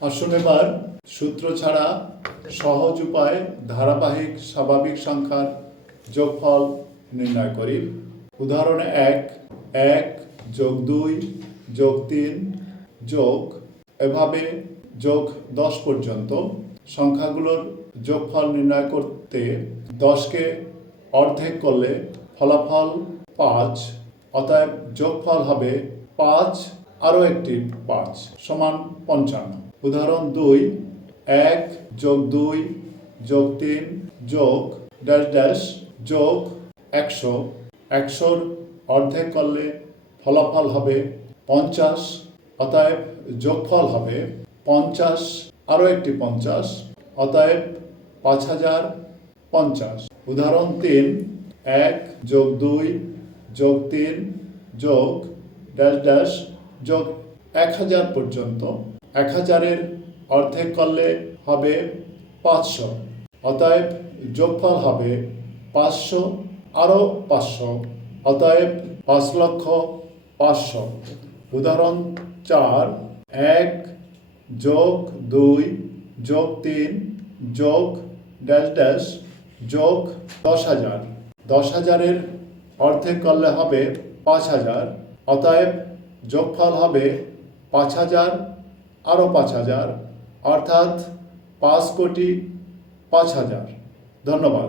আসুন এবার সূত্র ছাড়া সহজ উপায়ে ধারাবাহিক স্বাভাবিক সংখ্যার যোগফল নির্ণয় করি। উদাহরণে এক এক যোগ দুই, যোগ তিন, যোগ এভাবে যোগ দশ পর্যন্ত। সংখ্যাগুলোর যোগফল নির্ণয় করতে দশকে অর্ধেক করলে ফলাফল পাঁচ, অতএব যোগফল হবে পাঁচ আরও একটি পাঁচ সমান পঞ্চান্ন। উদাহরণ দুই, এক যোগ দুই যোগ তিন যোগ ড্যাশ ড্যাশ যোগ একশো। একশোর অর্ধেক করলে ফলাফল হবে পঞ্চাশ, অতএব যোগফল হবে পঞ্চাশ, আরও একটি পঞ্চাশ, অতএব পাঁচ হাজার পঞ্চাশ। উদাহরণ তিন, এক যোগ দুই যোগ তিন যোগ ড্যাশ ড্যাশ যোগ এক হাজার পর্যন্ত। এক হাজারের অর্ধেক করলে হবে পাঁচশো। অতএব যোগফল হবে পাঁচশো, আরও পাঁচশো। অতএব পাঁচ লক্ষ পাঁচশো। উদাহরণ চার, এক যোগ দুই যোগ তিন যোগ ড্যাশ ড্যাশ যোগ দশ হাজার। দশ হাজারের অর্ধেক করলে হবে পাঁচ হাজার। অতএব যোগফল হবে পাঁচ হাজার আরও পাঁচ হাজার অর্থাৎ পাঁচ কোটি পাঁচ হাজার। ধন্যবাদ।